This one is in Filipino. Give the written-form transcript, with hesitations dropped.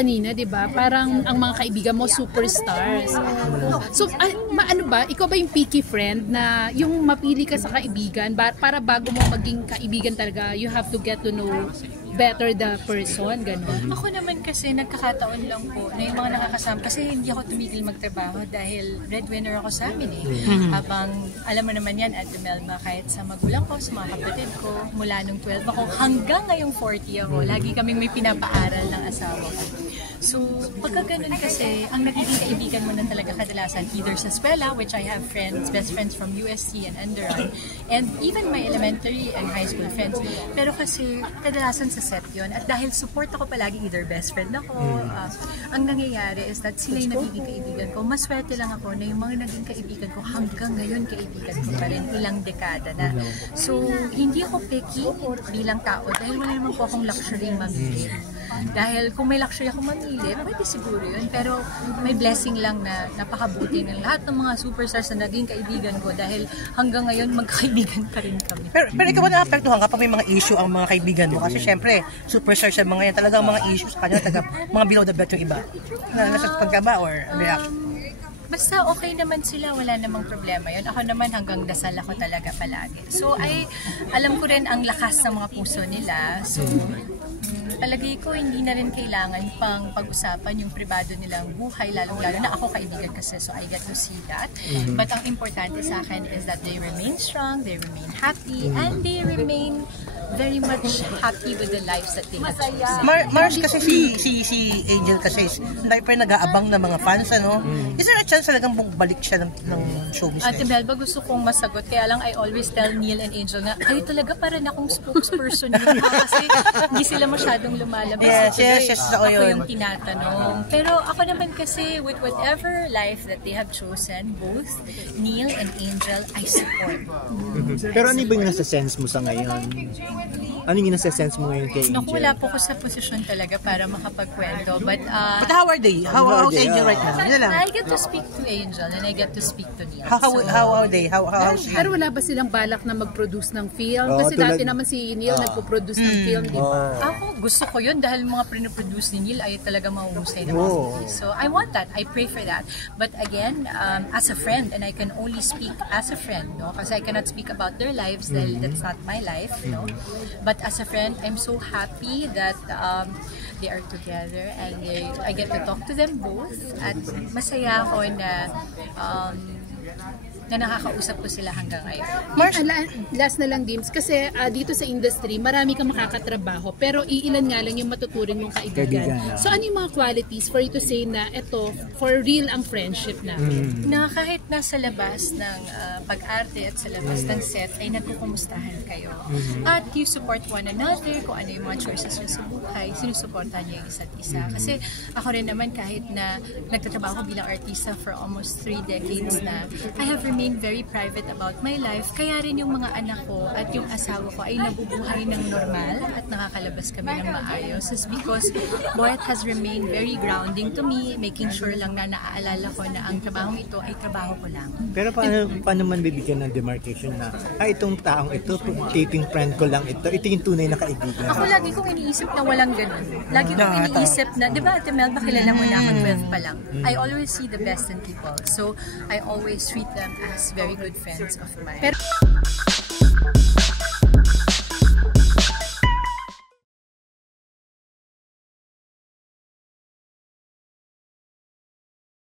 kanina, di ba? Parang ang mga kaibigan mo, superstars. So, ano ba? Ikaw ba yung picky friend na yung mapili ka sa kaibigan para bago mo maging kaibigan talaga, you have to get to know better the person, gano'n? Ako naman kasi nagkakataon lang po na yung mga nakakasama, kasi hindi ako tumigil magtrabaho dahil breadwinner ako sa amin eh. Habang, alam mo naman yan, Ate Melma, kahit sa magulang ko, sa mga kapatid ko, mula nung 12 ako hanggang ngayong 40 ako, lagi kaming may pinapaaral ng asawa ko. So, pagka ganun kasi, ang nagiging kaibigan mo na talaga kadalasan, either sa eskwela, which I have friends, best friends from UST and Enderon, and even my elementary and high school friends. Pero kasi, kadalasan sa set yun. At dahil support ako palagi, either best friend ako, ang nangyayari is that sila yung nagiging kaibigan ko. Maswerte lang ako na yung mga naging kaibigan ko hanggang ngayon kaibigan ko pa rin, ilang dekada na. So, hindi ako picky bilang tao dahil wala naman po akong luxury mamili. Dahil kung may luxury ako mamili, pwede siguro yun. Pero may blessing lang na napakabuti ng lahat ng mga superstars na naging kaibigan ko dahil hanggang ngayon magkaibigan pa rin kami. Pero ikaw ba naapektuhan kapag may mga issue ang mga kaibigan mo? Kasi syempre, superstars sa mga yan, talagang mga issue sa kanya, mga below the belt yung iba. Nasa pagka ba or reaction? Basta okay naman sila, wala namang problema yun. Ako naman hanggang dasal ako talaga palagi. So alam ko rin ang lakas ng mga puso nila. So palagi ko hindi na rin kailangan pang pag-usapan yung pribado nilang buhay, lalong-lalo na ako kaibigan kasi, so I get to see that. But ang importante sa akin is that they remain strong, they remain happy, and they remain very much happy with the lives that they have chosen. Mars kasi si Angel kasi dahil pa nag-aabang ng mga fans, ano? Is there a chance talagang balik siya ng show business? Ate Melba, gusto kong masagot, kaya lang I always tell Neil and Angel na kayo talaga para na akong spokesperson yun, kasi hindi sila masyadong lumalabas. Yes, ako yung tinatanong. Pero ako naman kasi, with whatever life that they have chosen, both Neil and Angel, I support. Pero ano yung nasa sense mo sa ngayon? Ano yung nasa sense mo ngayon kay Angel? Naku, wala po ko sa posisyon talaga para makapagkwento. But how are they? How's Angel right now? I get to speak to Angel and I get to speak to Neil. How are they? How she? Pero wala ba silang balak na mag-produce ng film? Kasi dati naman si Neil nagpo-produce ng film, di ba? Ako, gusto ko yun dahil mga pinoproduce ni Neil ay talaga mahusay na movies. So I want that. I pray for that. But again, as a friend, and I can only speak as a friend, no? Kasi I cannot speak about their lives dahil that's not my life, no? But as a friend, I'm so happy that they are together and I get to talk to them both. At masaya ako na nakakausap ko sila hanggang ngayon. Last na lang, Dims, kasi dito sa industry, marami kang makakatrabaho, pero iilan nga lang yung matuturing mong kaibigan. So ano yung mga qualities for you to say na ito, for real ang friendship na? Na kahit nasa labas ng pag-arte at sa labas ng set, ay nagkukumustahan kayo. At you support one another, kung ano yung mga choices nyo sa buhay, sinusuportahan nyo yung isa't isa. Kasi ako rin naman, kahit na nagtatrabaho bilang artista for almost 3 decades na, I have remained very private about my life, kaya rin yung mga anak ko at yung asawa ko ay nabubuhay ng normal at nakakalabas kami ng maayos. It's because Boyet has remained very grounding to me, making sure lang na naaalala ko na ang trabahong ito ay trabaho ko lang. Pero paano man bibigyan ng demarcation na itong taong ito, taping friend ko lang ito yung tunay na kaibigan? Ako lagi kong iniisip na walang ganun. Lagi kong iniisip na, di ba Ate Mel, bakilala mo na ako 12 pa lang. I always see the best in people. So, I always treat them as very good friends of mine.